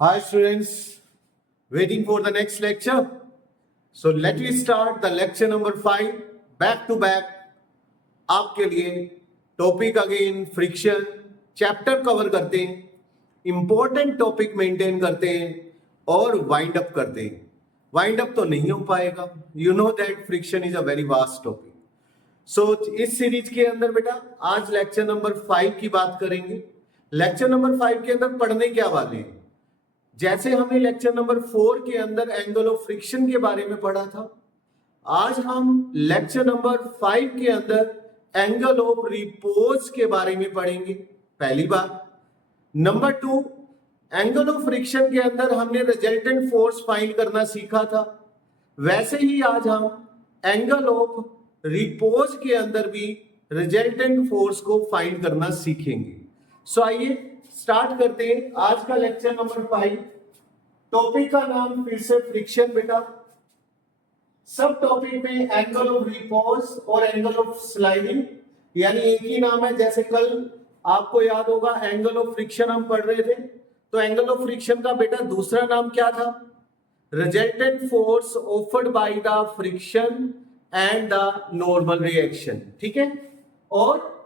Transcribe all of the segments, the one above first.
Hi students, waiting for the next lecture. So let me start the lecture number 5 back to back. आपके लिए topic again friction chapter cover करते हैं, important topic maintain करते हैं और wind up करते हैं. वाइंड अप तो नहीं हो पाएगा, you know that friction is a very vast topic. So इस सीरीज के अंदर बेटा आज लेक्चर नंबर 5 की बात करेंगे. लेक्चर नंबर 5 के अंदर पढ़ने क्या वाले हैं, जैसे हमने लेक्चर नंबर 4 के अंदर एंगल ऑफ फ्रिक्शन के बारे में पढ़ा था, आज हम लेक्चर नंबर 5 के अंदर एंगल ऑफ रिपोज के बारे में पढ़ेंगे. पहली बात. नंबर 2, एंगल ऑफ फ्रिक्शन के अंदर हमने रिजल्टेंट फोर्स फाइंड करना सीखा था, वैसे ही आज हम एंगल ऑफ रिपोज के अंदर भी रिजल्टेंट फोर्स को फाइंड करना सीखेंगे. सो आइए स्टार्ट करते हैं आज का लेक्चर नंबर 5. टॉपिक का नाम फिर से फ्रिक्शन बेटा. सब टॉपिक में एंगल ऑफ रिपोज और एंगल ऑफ स्लाइडिंग यानी एक ही नाम है. जैसे कल आपको याद होगा एंगल ऑफ फ्रिक्शन हम पढ़ रहे थे, तो एंगल ऑफ फ्रिक्शन का बेटा दूसरा नाम क्या था? Resultant force offered by the friction and the normal reaction. ठीक है. और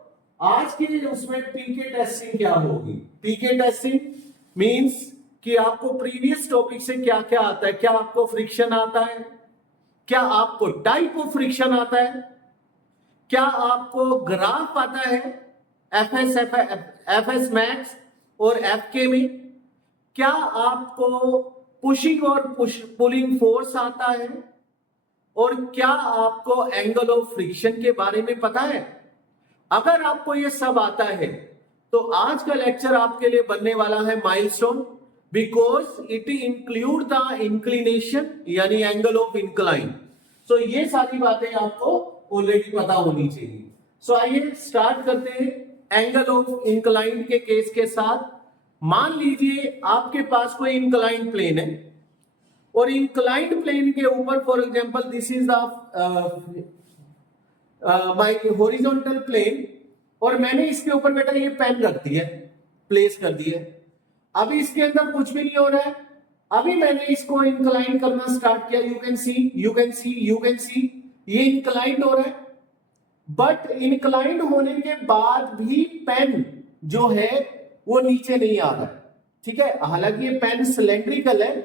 आज के उसमें पीके टेस्टिंग क्या होगी? पीके टेस्टिंग मींस कि आपको प्रीवियस टॉपिक से क्या क्या आता है. क्या आपको फ्रिक्शन आता है? क्या आपको टाइप ऑफ फ्रिक्शन आता है? क्या आपको ग्राफ आता है एफएस मैक्स और एफके में? क्या आपको पुशिंग और पुलिंग फोर्स आता है? और क्या आपको एंगल ऑफ फ्रिक्शन के बारे में पता है? अगर आपको ये सब आता है तो आज का लेक्चर आपके लिए बनने वाला है milestone, because it include the inclination यानी एंगल ऑफ इंक्लाइन. सो ये सारी बातें आपको ऑलरेडी पता होनी चाहिए. सो आइए स्टार्ट करते हैं एंगल ऑफ इंक्लाइन के केस के साथ. मान लीजिए आपके पास कोई इंक्लाइन प्लेन है और इंक्लाइंड प्लेन के ऊपर for example this is the my horizontal plane और मैंने इसके ऊपर बेटा ये पेन रख दिया, प्लेस कर दिया. अभी इसके अंदर कुछ भी नहीं हो रहा है. अभी मैंने इसको इंक्लाइन करना स्टार्ट किया. यू कैन सी ये इंक्लाइंड हो रहा है, बट इंक्लाइंड होने के बाद भी पेन जो है वो नीचे नहीं आ रहा है. ठीक है. हालांकि ये पेन सिलेंड्रिकल है,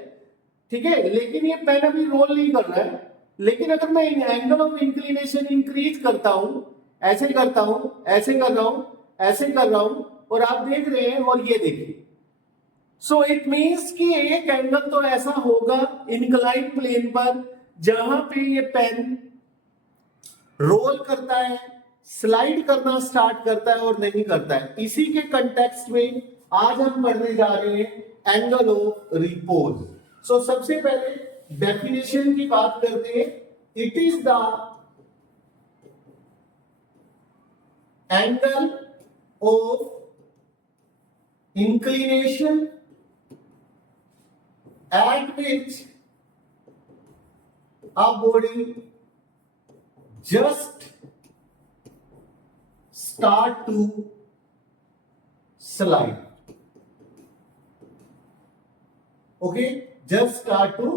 ठीक है, लेकिन ये पेन अभी रोल नहीं कर रहा है. लेकिन अगर मैं एंगल ऑफ इंक्लिनेशन इंक्रीज करता हूं, ऐसे करता हूं, ऐसे कर रहा हूं, ऐसे कर रहा हूं, और आप देख रहे हैं और ये देखिए. सो इट मींस कि एक एंगल तो ऐसा होगा इंक्लाइन प्लेन पर जहां पे ये पेन रोल करता है, स्लाइड करना स्टार्ट करता है और नहीं करता है. इसी के कंटेक्स्ट में आज हम पढ़ने जा रहे हैं एंगल ऑफ रिपोज. सो सबसे पहले डेफिनेशन की बात करते हैं. It is the angle of inclination at which a body just start to slide. Okay, just start to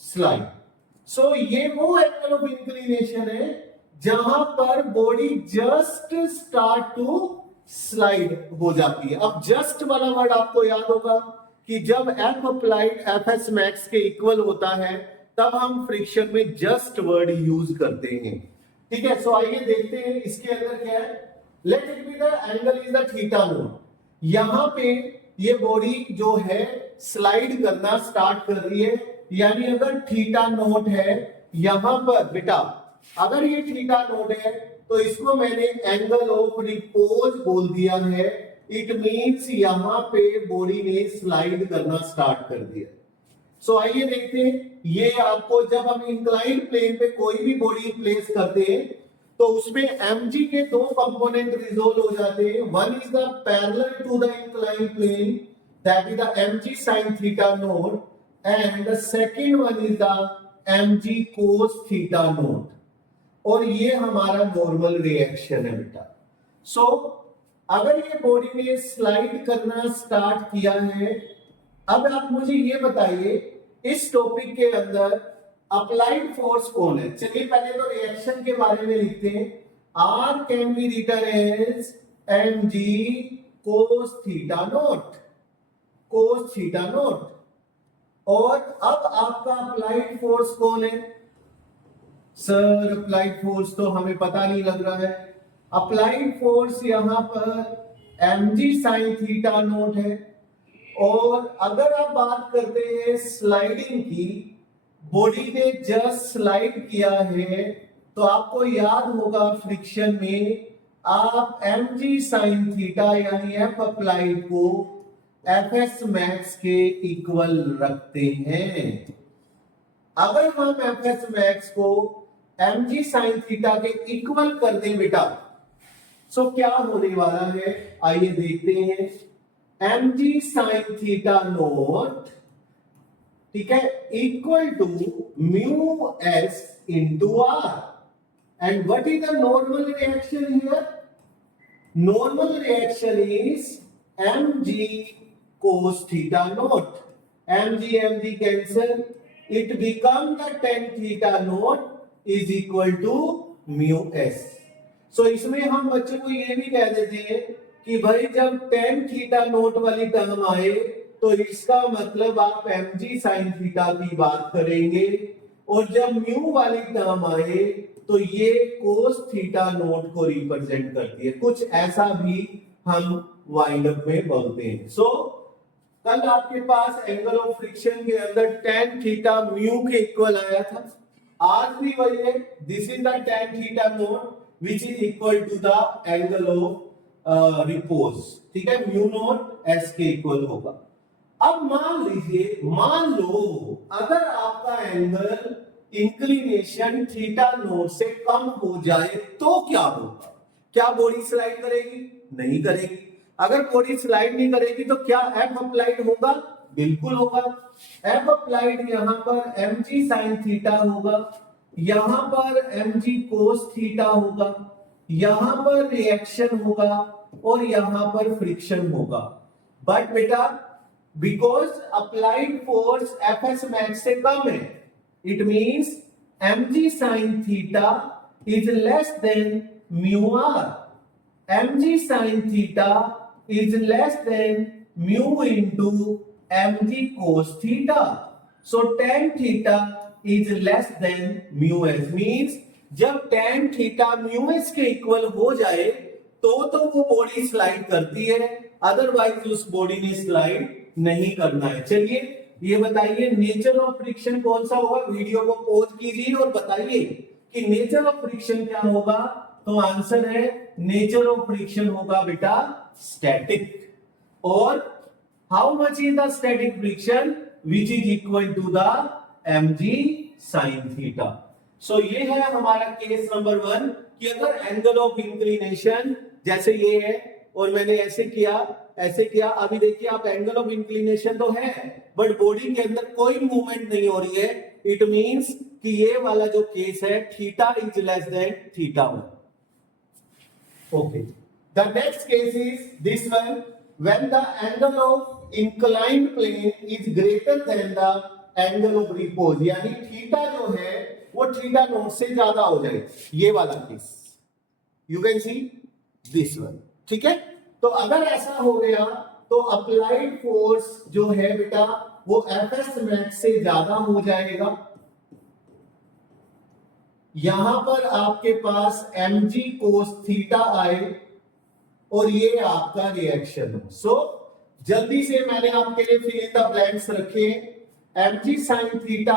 slide. So ये वो एंगल ऑफ इंक्लिनेशन है जहां पर body just start to slide हो जाती है. अब जस्ट वाला वर्ड आपको याद होगा कि जब F applied F S max के इक्वल होता है तब हम फ्रिक्शन में जस्ट वर्ड यूज करते हैं. ठीक है. सो आइए देखते हैं इसके अंदर क्या है. Late it be the angle is the theta note. यहां पे ये बॉडी जो है स्लाइड करना स्टार्ट कर रही है, यानी अगर थीटा नोट है यहां पर बेटा, अगर ये थीटा नोट है तो इसको मैंने एंगल ऑफ रिपोज बोल दिया है. इट मींस यहां पे बॉडी ने स्लाइड करना स्टार्ट कर दिया. सो आइए देखते हैं. ये आपको जब हम इंक्लाइंड प्लेन पे कोई भी बॉडी प्लेस करते हैं तो उसमें mg के दो कंपोनेंट रिजोल्व हो जाते हैं. One is the parallel to the inclined plane, that is the mg sin theta naught, and the second one is the mg cos theta naught. और ये हमारा नॉर्मल रिएक्शन है बेटा. सो अगर ये बॉडी ने स्लाइड करना स्टार्ट किया है अब आप मुझे ये बताइए इस टॉपिक के अंदर अप्लाइड फोर्स कौन है। चलिए पहले तो रिएक्शन के बारे में लिखते हैं। R can be written as mg cos theta naught, cos theta naught. और अब आपका अप्लाइड फोर्स कौन है? सर अप्लाइड फोर्स तो हमें पता नहीं लग रहा है। अप्लाइड फोर्स यहां पर mg sin थीटा नॉट है। और अगर आप बात करते हैं स्लाइडिंग की, बॉडी ने जस्ट स्लाइड किया है तो आपको याद होगा फ्रिक्शन में आप mg sin थीटा यानी एफ अप्लाइड को एफएस मैक्स के इक्वल रखते हैं। अगर हम एफएस मैक्स को mg sin थीटा के इक्वल कर दें बेटा, सो क्या होने वाला है आइए देखते हैं। mg sin थीटा नॉट, ठीक है, equal to mu S into R. And what is the normal reaction here? Normal reaction is mg cos theta naught. mg cancel, it become the tan theta naught is equal to mu S. So इसमें हम बच्चों को ये भी कह देते हैं कि भाई जब tan थीटा नॉट वाली टर्म आए तो इसका मतलब आप mg sin थीटा की बात करेंगे, और जब म्यू वाली टर्म आए तो ये cos थीटा नॉट को रिप्रेजेंट करती है। कुछ ऐसा भी हम वाइंड अप में बोलते हैं। सो कल आपके पास एंगल ऑफ फ्रिक्शन के अंदर tan theta mu K equal आया था, आज भी वही है। This is the tan theta not which is equal to the angle of repose, ठीक है, म्यू नॉट एस के इक्वल होगा। अब मान लीजिए, मान लो अगर आपका एंगल इंक्लिनेशन थीटा नॉट से कम हो जाए तो क्या होगा? क्या बॉडी स्लाइड करेगी? नहीं करेगी। अगर बॉडी स्लाइड नहीं करेगी तो क्या एफ अप्लाइड होगा? बिल्कुल होगा। एफ अप्लाइड यहां पर mg sin थीटा होगा, यहां पर mg cos थीटा होगा, यहां पर रिएक्शन होगा और यहां पर फ्रिक्शन होगा। बट बेटा because applied force FS max से कम है, it means mg sin theta is less than mu R. mg sin theta is less than mu into mg cos theta. So tan theta is less than mu s, means जब tan theta mu s के equal हो जाए तो वो body slide करती है, otherwise उस body ने स्लाइड नहीं करना है। चलिए ये बताइए नेचर ऑफ फ्रिक्शन कौन सा होगा? वीडियो को पॉज कीजिए और बताइए कि नेचर ऑफ फ्रिक्शन क्या होगा। तो आंसर है नेचर ऑफ फ्रिक्शन होगा बेटा स्टैटिक। और how much is the static friction? Which is equal to the mg sin theta. So ये है हमारा केस नंबर 1 कि अगर एंगल ऑफ इंक्लिनेशन जैसे ये है और मैंने ऐसे किया, अभी देखिए आप एंगल ऑफ इंक्लिनेशन तो है बट बॉडी के अंदर कोई मूवमेंट नहीं हो रही है, इट मींस कि ये वाला जो केस है theta is less than theta 1। Okay, the next case is this one, when the angle of inclined plane is greater than the angle of repose, यानी थीटा जो है वो थीटा नॉट से ज्यादा हो जाए, ये वाला case. You can see this one, ठीक है। तो अगर ऐसा हो गया तो अप्लाइड फोर्स जो है बेटा वो एफएस मैक्स से ज्यादा हो जाएगा। यहां पर आपके पास mg cos थीटा आए और ये आपका रिएक्शन हो। सो जल्दी से मैंने आपके लिए फिल इन द ब्लैंक्स रखे। mg sin theta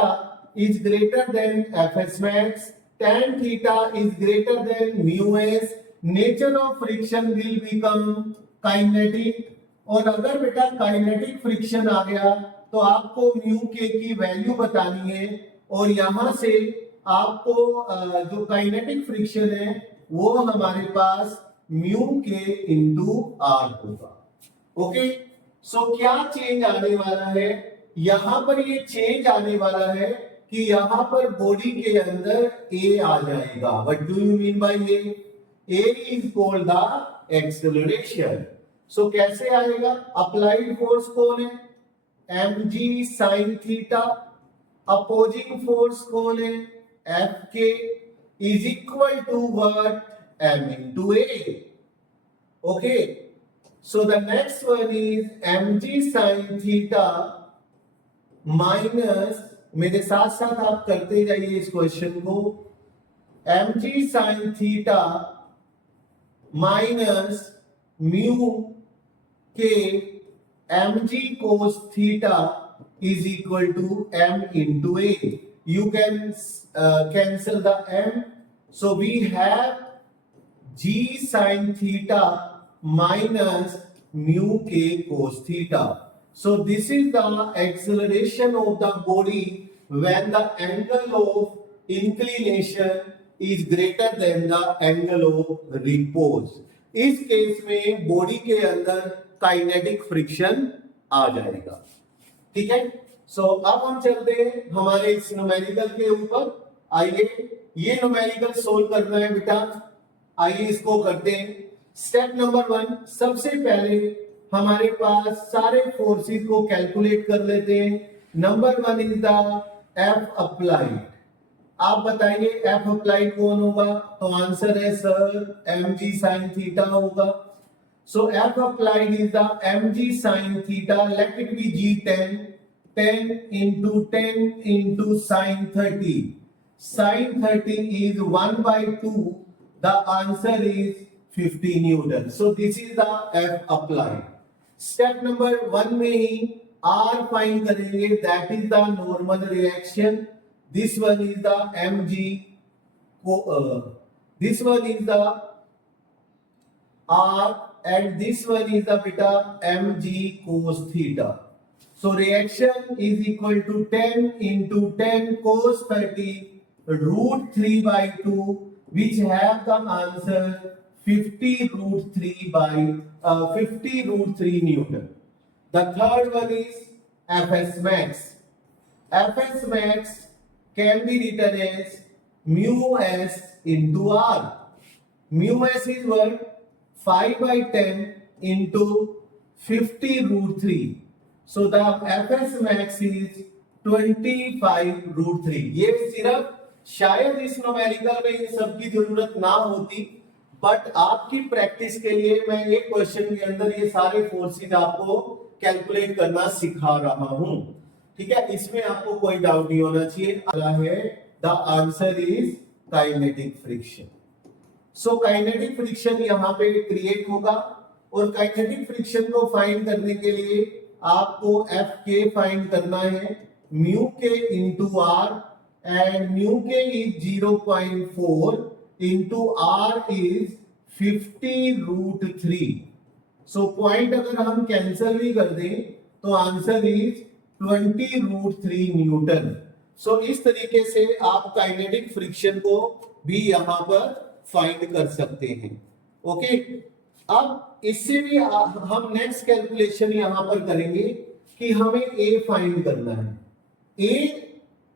is greater than fs max, tan theta is greater than mu s, nature of friction will become kinetic। और अगर बेटा काइनेटिक फ्रिक्शन आ गया तो आपको म्यू के की वैल्यू बतानी है और यहां से आपको जो काइनेटिक फ्रिक्शन है वो हमारे पास म्यू के इंटू आर होगा। ओके, सो क्या चेंज आने वाला है? यहां पर ये चेंज आने वाला है कि यहां पर बॉडी के अंदर ए आ जाएगा। What do you mean by A? A is called the acceleration. So कैसे आएगा? अप्लाइड फोर्स कौन है? mg sin theta, opposing force कौन है, F K, is equal to what, m into a. Okay, so the next one is mg sin theta minus, मेरे साथ साथ आप करते जाइए इस क्वेश्चन को, mg sin theta minus mu के mg cos theta is equal to m into a. You can cancel the m, so we have g sin theta minus mu k cos theta. So this is the acceleration of the body when the angle of inclination is greater than the angle of repose. इस case में body के अंदर kinetic friction आ जाएगा, ठीक है। सो अब हम चलते हैं हमारे इस न्यूमेरिकल के ऊपर। आइए ये न्यूमेरिकल सोल्व करना है बेटा, आइए इसको करते हैं। स्टेप नंबर 1, सबसे पहले हमारे पास सारे फोर्सेस को कैलकुलेट कर लेते हैं। Number 1 is the F applied. आप बताइए एफ अप्लाइड कौन होगा, तो आंसर है सर mg sin थीटा होगा। So F applied is the mg sin theta, let it be g10, 10 into 10 into sin 30. Sin 30 is 1/2. The answer is 50 Newton. So this is the F applied. Step number 1 में ही R find करेंगे, that is the normal reaction. This one is the mg. This one is the R and this one is the beta mg cos theta. So reaction is equal to 10 into 10 cos 30 root 3/2, which have the answer 50 root 3 Newton. The third one is Fs max. Fs max can be written as mu s into R. Mu s is what? 5/10 into 50 root 3. So the Fs max is 25 root 3. ये सिर्फ शायद इस numerical में इन सब की जरूरत ना होती, बट आपकी प्रैक्टिस के लिए मैं एक क्वेश्चन के अंदर ये सारे फोर्सेस आपको कैलकुलेट करना सिखा रहा हूं, ठीक है। इसमें आपको कोई डाउट नहीं होना चाहिए। अगला है the answer is kinetic friction. So kinetic friction यहाँ पे क्रिएट होगा, और काइनेटिक फ्रिक्शन को फाइंड करने के लिए आपको एफ के फाइंड करना है, mu K into R, and mu K is 0.4 into R is 50 root 3। So point अगर हम कैंसिल भी कर दें तो आंसर इज 20 रूट 3 न्यूटन। सो इस तरीके से आप काइनेटिक फ्रिक्शन को भी यहां पर फाइंड कर सकते हैं, ओके। अब इससे भी हम नेक्स्ट कैलकुलेशन यहां पर करेंगे कि हमें ए फाइंड करना है। ए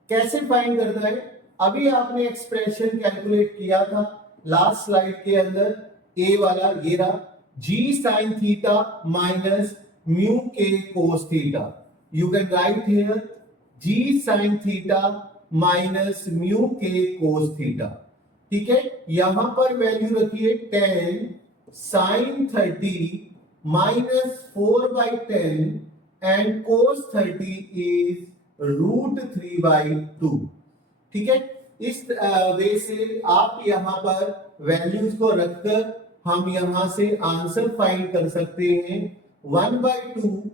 कैसे फाइंड करना है, अभी आपने एक्सप्रेशन कैलकुलेट किया था लास्ट स्लाइड के अंदर, ए वाला ये रहा, G sine theta minus mu K cos theta. You can write here G sine theta minus mu K cos theta, ठीक है। यहां पर वैल्यू रखिए 10 sine 30 minus 4/10 and cos 30 is root 3/2, ठीक है। इस वे से आप यहां पर वैल्यूज को रखकर हम यहां से आंसर फाइंड कर सकते हैं 1/2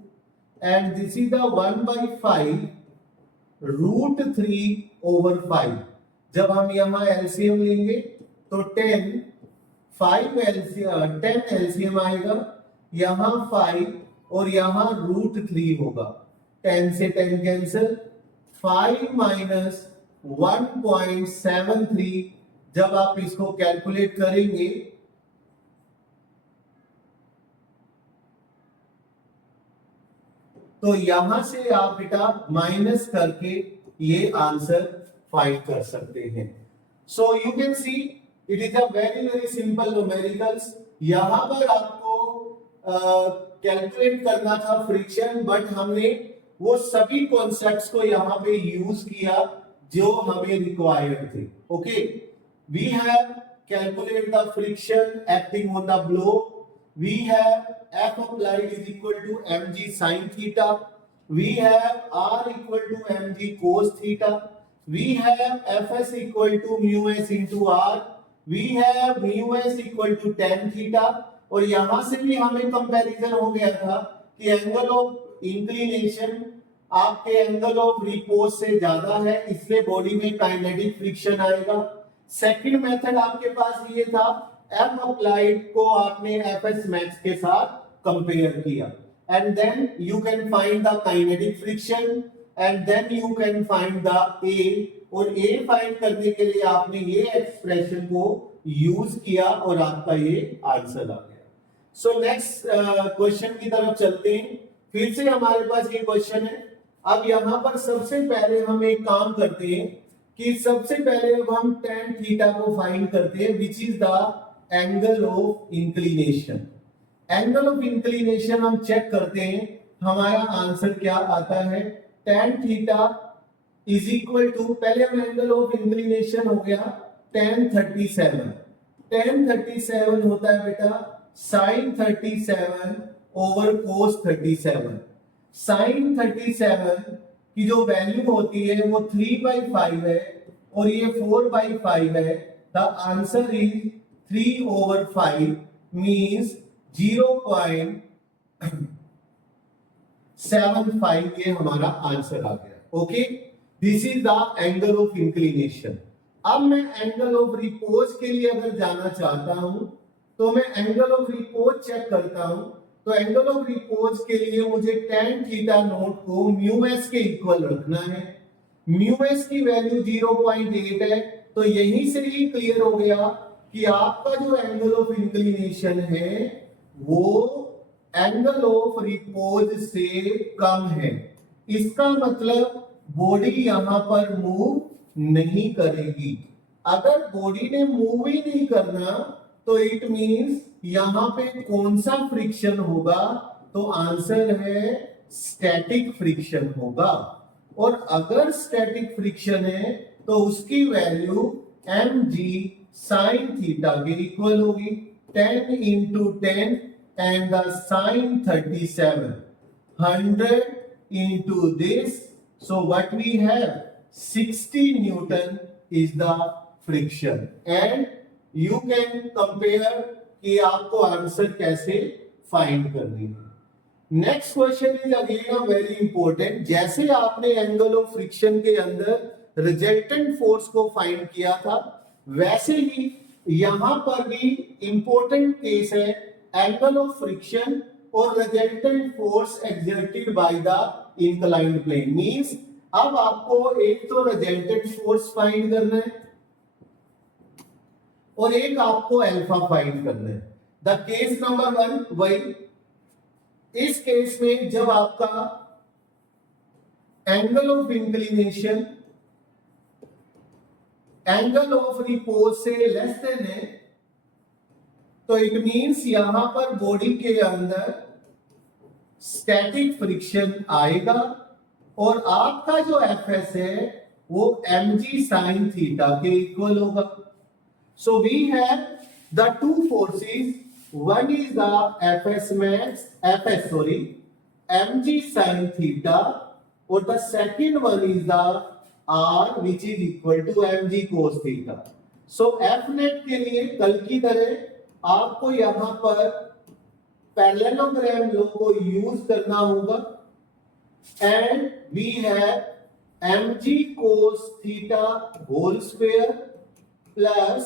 and this is the 1/5 root 3/5। जब हम यहां एलसीएम लेंगे तो 10 एलसीएम आएगा, यहां 5 और यहां रूट 3 होगा, 10 से 10 कैंसिल, 5 माइनस 1.73। जब आप इसको कैलकुलेट करेंगे तो यहां से आप बेटा माइनस करके ये आंसर फाइंड कर सकते हैं। So you can see it is a very simple numericals. यहां पर आपको कैलकुलेट करना था फ्रिक्शन, बट हमने वो सभी कॉन्सेप्ट्स को यहाँ पे यूज किया जो हमें रिक्वायर्ड थे। Okay, we have calculate the friction acting on the block, we have F applied is equal to mg sin theta, we have R equal to mg cos theta, we have Fs equal to mu s into R, we have mu s equal to tan theta। और यहां से भी हमें comparison हो गया था कि angle of inclination आपके एंगल ऑफ रिपोज से ज्यादा है, इसलिए बॉडी में काइनेटिक फ्रिक्शन आएगा। सेकंड मेथड आपके पास ये था, F अप्लाइड को आपने Fs मैक्स के साथ कंपेयर किया, and then you can find the kinetic friction and then you can find the A, और A फाइंड करने के लिए आपने ये एक्सप्रेशन को यूज किया और आपका ये आंसर आ गया। सो नेक्स्ट क्वेश्चन की तरफ चलते हैं। फिर से हमारे पास ये क्वेश्चन है। अब यहां पर सबसे पहले हम एक काम करते हैं कि सबसे पहले अब हम tan थीटा को फाइंड करते हैं, which is the angle of inclination. Angle of inclination हम चेक करते हैं, हमारा आंसर क्या आता है, tan theta is equal to, पहले हम एंगल ऑफ इंक्लिनेशन हो गया tan 37, tan 37 होता है बेटा sin 37 ओवर cos 37। sin 37 की जो वैल्यू होती है वो 3/5 है और ये 4/5 है। द आंसर इज 3/5 मींस 0.75 ये हमारा आंसर आ गया। Okay, this is the angle of inclination. अब मैं एंगल ऑफ रिपोज के लिए अगर जाना चाहता हूं तो मैं एंगल ऑफ रिपोज चेक करता हूं, तो एंगल ऑफ रिपोज के लिए मुझे tan थीटा नोट को म्यू एस के इक्वल रखना है। म्यू एस की वैल्यू 0.8 है, तो यहीं से ही क्लियर हो गया कि आपका जो एंगल ऑफ इंक्लिनेशन है वो एंगल ऑफ रिपोज से कम है। इसका मतलब बॉडी यहां पर मूव नहीं करेगी। अगर बॉडी ने मूव ही नहीं करना तो इट मींस यहां पे कौन सा फ्रिक्शन होगा, तो आंसर है स्टैटिक फ्रिक्शन होगा। और अगर स्टैटिक फ्रिक्शन है तो उसकी वैल्यू mg sin थीटा के इक्वल होगी, 10 into 10 and the sin 37, 100 into this, so what we have 60 Newton is the friction, and you can compare कि आपको आंसर कैसे फाइंड करनी है। Next question is again a very important. जैसे आपने angle of friction के अंदर रिजल्टेंट फोर्स को फाइंड किया था, वैसे ही यहां पर भी इंपॉर्टेंट केस है एंगल ऑफ फ्रिक्शन और resultant force exerted by the inclined plane. Means अब आपको एक तो रिजल्टेंट फोर्स फाइंड करना है और एक आपको अल्फा फाइंड करना है। द केस नंबर 1 वही, इस केस में जब आपका angle of inclination angle of repose से लेस देन है, तो इट मींस यहां पर बॉडी के अंदर स्टैटिक फ्रिक्शन आएगा और आपका जो Fs है वो mg sin थीटा के इक्वल होगा। So we have the two forces, one is the Fs mg sin theta, or the second one is the R which is equal to mg cos theta। So F net के लिए कल की तरह आपको यहां पर parallelogram law को use करना होगा, and we have mg cos theta whole square plus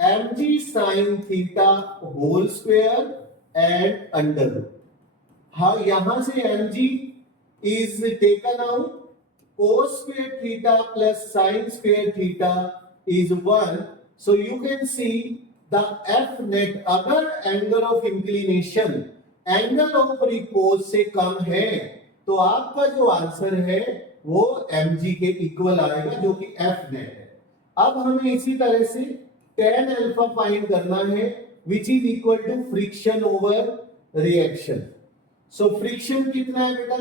mg sin theta whole square and under root। हाँ, यहां से mg is taken out, cos square theta plus sin square theta is 1, so you can see the F net अगर angle of inclination angle of repose से कम है तो आपका जो आंसर है वो mg के इक्वल आएगा, जो कि F net है। अब हमें इसी तरह से tan अल्फा फाइंड करना है, which is equal to friction over reaction. So friction कितना है बेटा,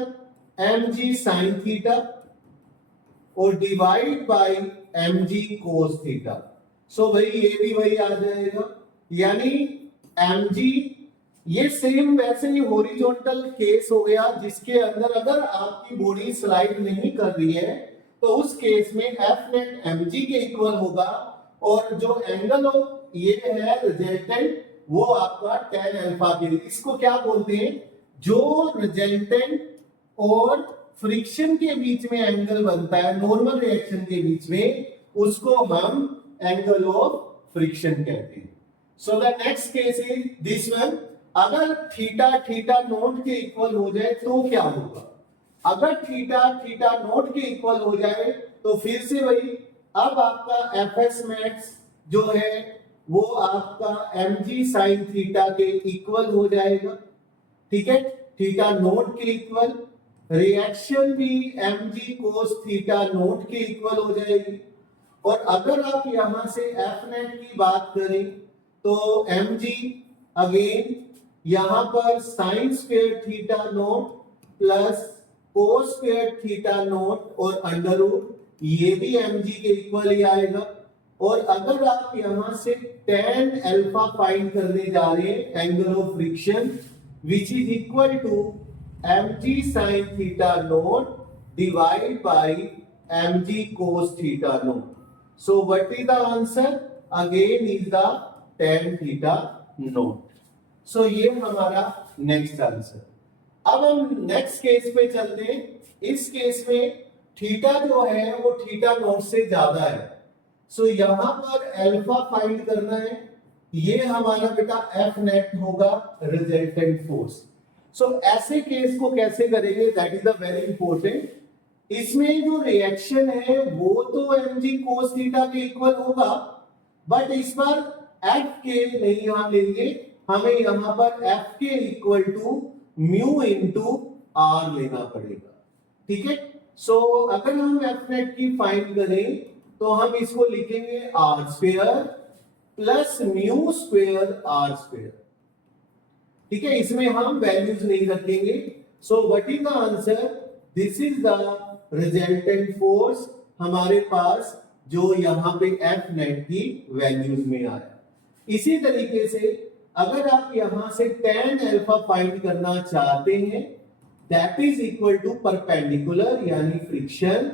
mg sin थीटा और divide by mg cos theta. So भाई ये भी वही आ जाएगा, यानी mg, ये सेम वैसे ही हॉरिजॉन्टल केस हो गया जिसके अंदर अगर आपकी बॉडी स्लाइड नहीं कर रही है तो उस केस में एफ नेट mg के इक्वल होगा, और जो एंगल ऑफ ये है रिजल्टेंट वो आपका tan अल्फा के, इसको क्या बोलते हैं, जो रिजल्टेंट और फ्रिक्शन के बीच में एंगल बनता है नॉर्मल रिएक्शन के बीच में, उसको हम एंगल ऑफ फ्रिक्शन कहते हैं। So the next case is this one, अगर थीटा थीटा नॉट के इक्वल हो जाए तो क्या होगा, अगर थीटा थीटा नॉट के इक्वल हो जाए तो फिर से वही, अब आपका एफ एस मैक्स जो है वो आपका mg sin थीटा के इक्वल हो जाएगा, ठीक है, थीटा नॉट के इक्वल, रिएक्शन भी mg cos थीटा नॉट के इक्वल हो जाएगी। और अगर आप यहां से एफ नेट की बात करें तो mg अगेन यहां पर sine square theta naught plus cos square theta naught और अंडर रूट, ये भी mg के इक्वल ही आएगा। और अगर आप यहां से tan अल्फा फाइंड करने जा रहे हैं angle of friction, which is equal to mg sin theta naught divide by mg cos theta naught. So what is the answer, again is the tan theta naught. So ये हमारा next answer. अब हम next case पे चलते हैं। इस case में theta जो है वो थीटा नॉट से ज्यादा है, सो यहां पर अल्फा फाइंड करना है, ये हमारा बेटा एफ नेट होगा रिजल्टेंट फोर्स। सो ऐसे केस को कैसे करेंगे, that is the very important. इसमें जो रिएक्शन है वो तो mg cos थीटा के इक्वल होगा, बट इस बार एफ के नहीं हम लेंगे, हमें यहां पर F K equal to mu into R लेना पड़ेगा, ठीक है। सो अगर हम एफ नेट की फाइंड करें तो हम इसको लिखेंगे R square plus mu square R square, ठीक है, इसमें हम वैल्यूज नहीं रखेंगे। So what is the answer, this is the resultant force हमारे पास जो यहां पे एफ नेट की वैल्यूज में आया। इसी तरीके से अगर आप यहां से tan अल्फा फाइंड करना चाहते हैं, that is equal to perpendicular यानी फ्रिक्शन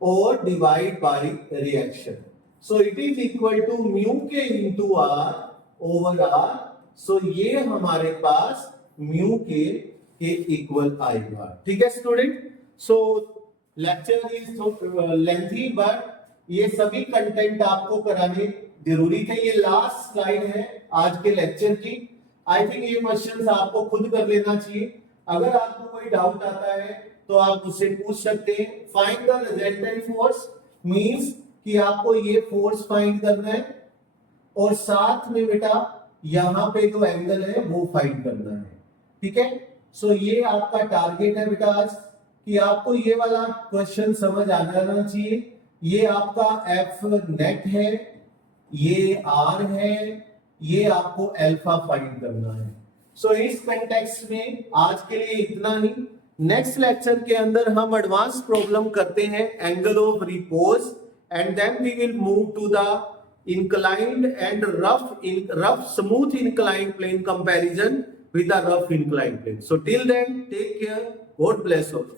और divide by reaction. So it is equal to mu K into R over R. So ये हमारे पास म्यू के इक्वल आएगा, ठीक है student. So lecture is lengthy, but ये सभी कंटेंट आपको कराने जरूरी थे। ये लास्ट स्लाइड है आज के लेक्चर की। आई थिंक ये क्वेश्चंस आपको खुद कर लेना चाहिए। अगर आपको कोई डाउट आता है तो आप मुझसे पूछ सकते हैं। Find the resultant force means कि आपको ये फोर्स फाइंड करना है और साथ में बेटा यहां पे जो एंगल है वो फाइंड करना है, ठीक है। सो ये आपका टारगेट है बेटा आज, कि आपको ये वाला क्वेश्चन समझ आ जाना चाहिए। ये आपका एफ नेट है, ये आर है, ये आपको अल्फा फाइंड करना है। सो इस कंटेक्स्ट में आज के लिए इतना ही। नेक्स्ट लेक्चर के अंदर हम एडवांस प्रॉब्लम करते हैं angle of repose, and then we will move to the inclined and rough smooth inclined plane comparison with the rough inclined plane. So till then, take care. God bless all.